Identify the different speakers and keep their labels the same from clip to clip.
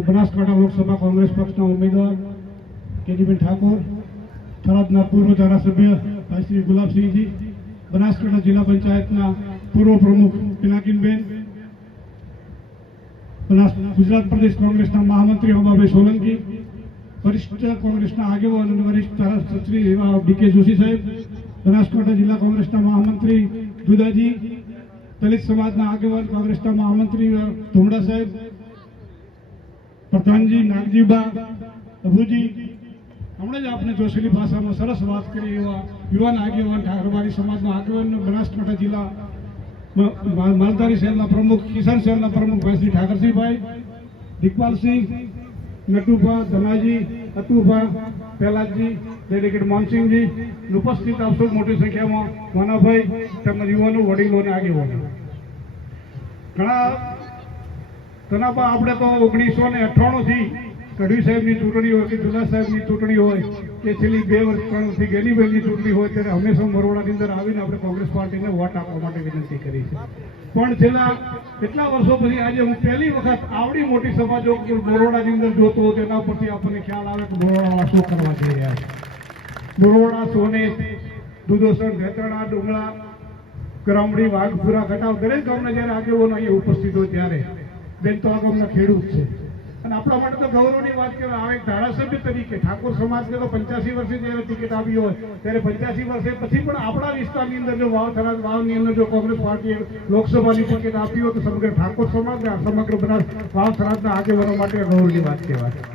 Speaker 1: બનાસકાંઠા લોકસભા કોંગ્રેસ પક્ષના ઉમેદવાર કેદીબેન ઠાકોર, થરાદના પૂર્વ ધારાસભ્ય ભાઈ ગુલાબસિંહજી, બનાસકાંઠા જિલ્લા પંચાયતના પૂર્વ પ્રમુખ પિનાકીનબેન ગુજરાત પ્રદેશ કોંગ્રેસના મહામંત્રી અંબાભાઈ સોલંકી, વરિષ્ઠ કોંગ્રેસના આગેવાન અને વરિષ્ઠ ધારાસભ્ય એવા ડીકે જોશી સાહેબ, બનાસકાંઠા જિલ્લા કોંગ્રેસના મહામંત્રી દુદાજી, દલિત સમાજના આગેવાન કોંગ્રેસના મહામંત્રી ધુમડા સાહેબ પ્રધાનજી નાગજીબા અભુજી, હમણાં જ આપણે જોશેલી ભાષામાં સરસ વાત કરી એવા યુવાન આગેવાન ઠાકરવાડી સમાજના આગેવાન બનાસકાંઠા જિલ્લા માલધારી શહેરના પ્રમુખ, કિસાન શહેરના પ્રમુખ ભાઈ શ્રી ઠાકરસિંહભાઈ દિગપાલસિંહ નટુભા, ધનાજી, અતુભા પહેલાજી ડેલિગેટ માનસિંહજી ઉપસ્થિત આપ મોટી સંખ્યામાં માનાભાઈ તેમજ યુવાનો, વડીલો અને આગેવાનો. ઘણા તનાપા આપણે તો ઓગણીસો ને અઠ્ઠાણું થી કઢવી સાહેબની ચૂંટણી હોય કે દુલા સાહેબની ચૂંટણી હોય કે છેલ્લી બે વર્ષ ત્રણ વર્ષથી ગેનીબેનની ચૂંટણી હોય ત્યારે હંમેશા મરોડાની અંદર આવીને આપણે કોંગ્રેસ પાર્ટીને વોટ આપવા માટે વિનંતી કરી છે. પણ છેલ્લા કેટલા વર્ષો પછી આજે હું પહેલી વખત આવડી મોટી સભા જો બરોડાની અંદર જોતો તેના પરથી આપણને ખ્યાલ આવે કે બરોડાવાળા શું કરવા જઈ રહ્યા છે. બરોડા સોને દુધોસણ ભેતરણા ડુંગળા ગ્રામડી વાઘપુરા, ઘટાવ દરેક ગામના જ્યારે આગેવાનો અહીંયા ઉપસ્થિત હોય ત્યારે બેન તો આ ગામના ખેડૂત છે. અને આપણા માટે તો ગૌરવની વાત કહેવાય. આ એક ધારાસભ્ય તરીકે ઠાકોર સમાજને તો પંચ્યાસી વર્ષે જ્યારે ટિકિટ આપી હોય, ત્યારે પંચ્યાસી વર્ષે પછી પણ આપણા વિસ્તારની અંદર જો વાવ થરાદ વાવની અંદર જો કોંગ્રેસ પાર્ટીએ લોકસભાની ટિકિટ આપી હોય તો સમગ્ર ઠાકોર સમાજના સમગ્ર બનાસ વાવ થરાજના આગેવાનો માટે ગૌરવની વાત કહેવાય.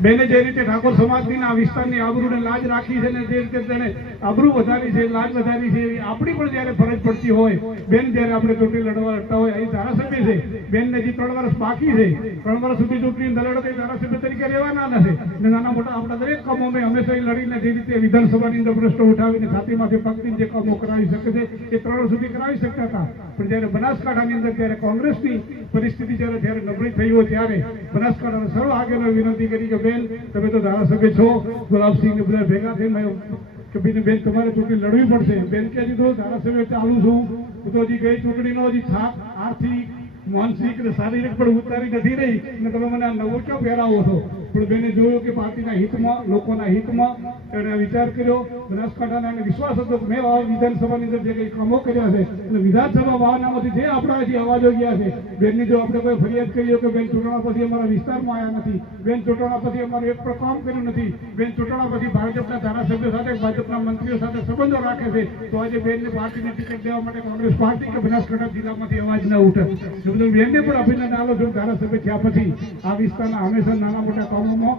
Speaker 1: બેને જે રીતે ઠાકોર સમાજની આ વિસ્તારની આબરૂને લાજ રાખી છે ને જે રીતે તેને આબરૂ વધારી છે, લાજ વધારી છે આપણી પણ જ્યારે ફરજ પડતી હોય, બેન જ્યારે આપણે ચૂંટણી લડવા લડતા હોય, અહીં ધારાસભ્ય છે, બેનને હજી ત્રણ વર્ષ બાકી છે, ત્રણ વર્ષ સુધી ચૂંટણી ન લડો તો એ ધારાસભ્ય તરીકે રહેવાના નથી ને નાના મોટા આપણા દરેક કામો મેં હંમેશા લડીને જે રીતે વિધાનસભાની અંદર પ્રશ્નો ઉઠાવીને છાતીમાંથી પગથી જે કામો કરાવી શકે છે, એ ત્રણ સુધી કરાવી શકતા હતા. પણ જ્યારે બનાસકાંઠાની અંદર ત્યારે કોંગ્રેસની પરિસ્થિતિ જ્યારે જ્યારે નબળી થઈ હોય ત્યારે બનાસકાંઠાના સર્વ આગળ વિનંતી કરી કે, બેન, તમે તો ધારાસભ્ય છો. ગુલાબસિંહ બધા ભેગા થઈને કે બીજું બેન, તમારે ચૂંટણી લડવી પડશે. બેન કે હજી તો ધારાસભ્ય ચાલુ છું. હું તો હજી ગઈ ચૂંટણીનો હજી થાક આર્થિક માનસિક અને શારીરિક પણ ઉતારી નથી રહી. અને તમે મને આ નવો ક્યાં પહેરાવો છો? પણ બેને જોયું કે પાર્ટીના હિતમાં, લોકોના હિતમાં એણે વિચાર કર્યો. બનાસકાંઠાના એને વિશ્વાસ હતો કે મેં વિધાનસભાની અંદર જે કંઈ કામો કર્યા છે, અને વિધાનસભા વાવનામાંથી જે આપણા હજી અવાજો ગયા છે, બેનની જો આપણે કોઈ ફરિયાદ કરીએ કે બેન ચૂંટણા પછી અમારા વિસ્તારમાં આવ્યા નથી, બેન ચૂંટણા પછી અમારું એક પણ કામ કર્યું નથી, બેન ચૂંટણા પછી ભાજપના ધારાસભ્યો સાથે, ભાજપના મંત્રીઓ સાથે સંબંધો રાખે છે, તો આજે બેનને પાર્ટીની ટિકિટ દેવા માટે કોંગ્રેસ પાર્ટી કે બનાસકાંઠા જિલ્લામાંથી અવાજ ન ઉઠે. બેનને પણ અભિનંદન આલો છું ધારાસભ્ય થયા પછી. આ વિસ્તારના હંમેશા નાના મોટા કામોમાં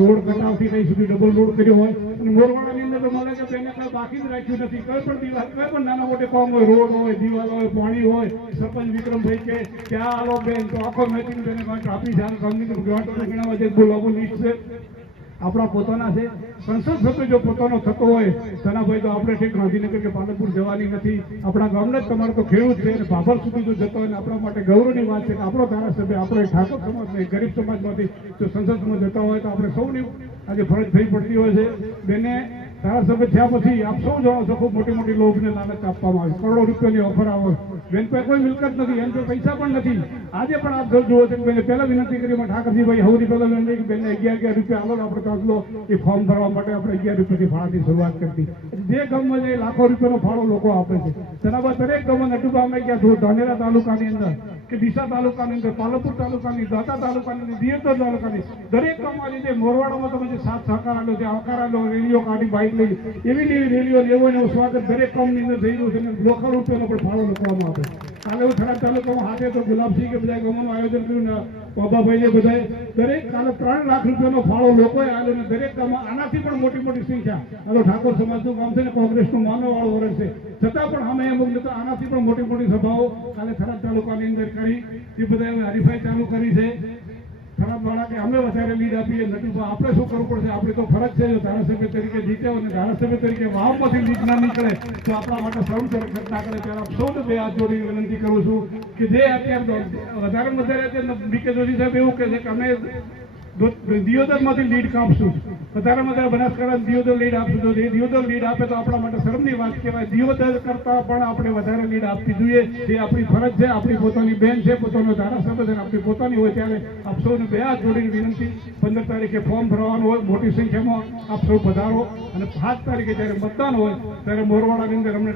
Speaker 1: રોડ કટાવથી કઈ સુધી ડબલ રોડ કર્યો હોય? અને મોરવાડાની અંદર તો મને કે તેને કઈ બાકી જ રાખ્યું નથી. કોઈ પણ દિવાલ કોઈ પણ નાના મોટે કામ હોય, રોડ હોય, દિવાલ હોય, પાણી હોય, સરપંચ વિક્રમભાઈ કે ત્યાં આલો બેન? તો આખો મેચિંગ તેને ટ્રાફિક જામ કંપની ગવાટો ગણાવા છે બોલાવું લીસ્ટ આપણા પોતાના છે સંસદ સભ્ય જો પોતાનો થતો હોય ધનાભાઈ તો આપણે ઠીક ગાંધીનગર કે પાલનપુર જવાની નથી. આપણા ગામના જ તમારો તો ખેડૂત છે અને ભાભર સુધી જો જતો હોય આપણા માટે ગૌરવની વાત છે કે આપણો ધારાસભ્ય, આપણો ઠાકોર સમાજ ગરીબ સમાજમાંથી જો સંસદમાં જતા હોય તો આપણે સૌની આજે ફરજ થઈ પડતી હોય છે. બેને ધારાસભ્ય થયા પછી આપ સૌ જણાવશો ખૂબ મોટી મોટી લોભને લાલચ આપવામાં આવે કરોડો રૂપિયાની ઓફર આવે. બેન પાસે કોઈ મિલકત નથી, એમ તો પૈસા પણ નથી. આજે પણ આપ જો જુઓ છો બેને પહેલા વિનંતી કરી ઠાકરજીભાઈ હવની પહેલા વિનંતી કે બેનને અગિયાર અગિયાર રૂપિયા આવો આપણે તો એ ફોર્મ ભરવા માટે આપણે અગિયાર રૂપિયાથી ફાળાથી શરૂઆત કરતી. જે ગામમાં જે લાખો રૂપિયાનો ફાળો લોકો આપે છે. તેના બાદ દરેક ગામમાં અમે ગયા છું ધાનેરા તાલુકાની અંદર. કે ડીસા તાલુકાની અંદર, પાલનપુર તાલુકાની, દાતા તાલુકાની અંદર તાલુકાની, દરેક ગામમાં જે મોરવાડામાં તમે જે સાથ સહકાર આપ્યો છે આવકાર આપ્યો, રેલીઓ કાઢી, બાઇક લઈ, એવી એવી રેલીઓ લેવો એનું સ્વાગત દરેક ગામની અંદર થઈ રહ્યું છે, અને લોખા રૂપિયાનો પણ ફાળો લખવામાં આવે કાલે થરાદ તાલુકામાં હાથે તો ગુલાબસિંહ કે બધા ગામોનું આયોજન કર્યું ને બાબાભાઈ બધાએ દરેક કાલે ત્રણ લાખ રૂપિયાનો ફાળો લોકોએ આવ્યો ને દરેક ગામમાં આનાથી પણ મોટી મોટી સંખ્યા. તો ઠાકોર સમાજનું ગામ છે ને કોંગ્રેસનું માનવવાળો વર્ષ છે. છતાં પણ અમે એમ તો આનાથી પણ મોટી મોટી સભાઓ કાલે થરાદ તાલુકાની અંદર કરી. એ બધા હરીફાઈ ચાલુ કરી છે. ખરાબ કે અમે વધારે લીડ આપીએ નથી આપણે શું કરવું પડશે? આપણે તો ફરજ છે જો ધારાસભ્ય તરીકે જીત્યો અને ધારાસભ્ય તરીકે વાવમાંથી લીડ ના નીકળે, તો આપણા માટે સૌ ના કરે. ત્યારે સૌને બે હાથ જોડી વિનંતી કરું છું કે જે અત્યારે વધારે વધારે બીકે જોશી સાહેબ એવું કહે છે કે અમે દિયોદરમાંથી લીડ કાપશું વધારેમાં વધારે બનાસકાંઠા દિયોદર લીડ આપશું. તો દિયોદર લીડ આપે તો આપણા માટે શરમની વાત કહેવાય. દિયોદર કરતાં પણ આપણે વધારે લીડ આપવી જોઈએ. એ આપણી ફરજ છે, આપણી પોતાની બેન છે, પોતાનો ધારાસભ્ય છે, આપણી પોતાની હોય ત્યારે આપ સૌને બે હાથ જોડીને વિનંતી. પંદર તારીખે ફોર્મ ભરવાનું હોય, મોટી સંખ્યામાં આપ સૌ પધારો. અને પાંચ તારીખે જ્યારે મતદાન હોય, ત્યારે મોરવાડાની અંદર અમને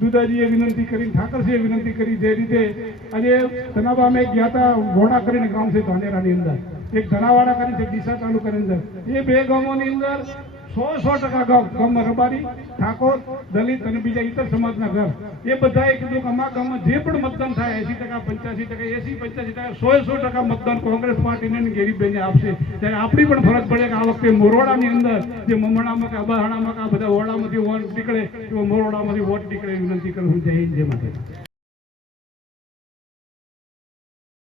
Speaker 1: દુદાજીએ વિનંતી કરી ઠાકરજીએ વિનંતી કરી જે રીતે આજે તનાબા અમે ગયા હતા ઘોડા કરીને ગામ છે ધાનેરાની અંદર. એક ધનાવાડા કરીને છે ડીસા તાલુકાની અંદર. એ બે ગામોની અંદર સો સો ટકા ગામ ગામમાં રબારી ઠાકોર, દલિત અને બીજા ઇતર સમાજના ઘર. એ બધાએ કીધું કે અમારા ગામમાં જે પણ મતદાન થાય એસી ટકા, પંચ્યાસી ટકા એસી પંચ્યાસી ટકા, સો સો ટકા મતદાન કોંગ્રેસ પાર્ટીને ગેરીબેને આપશે. ત્યારે આપણી પણ ફરજ પડે કે આ વખતે મોરવાડાની અંદર જે મમણામાં કે અબાહાણામાં કે આ બધા ઓરડામાંથી વોટ નીકળે, એવો મોરવાડામાંથી વોટ નીકળે વિનંતી કરું જય હિન્દ, જય માતા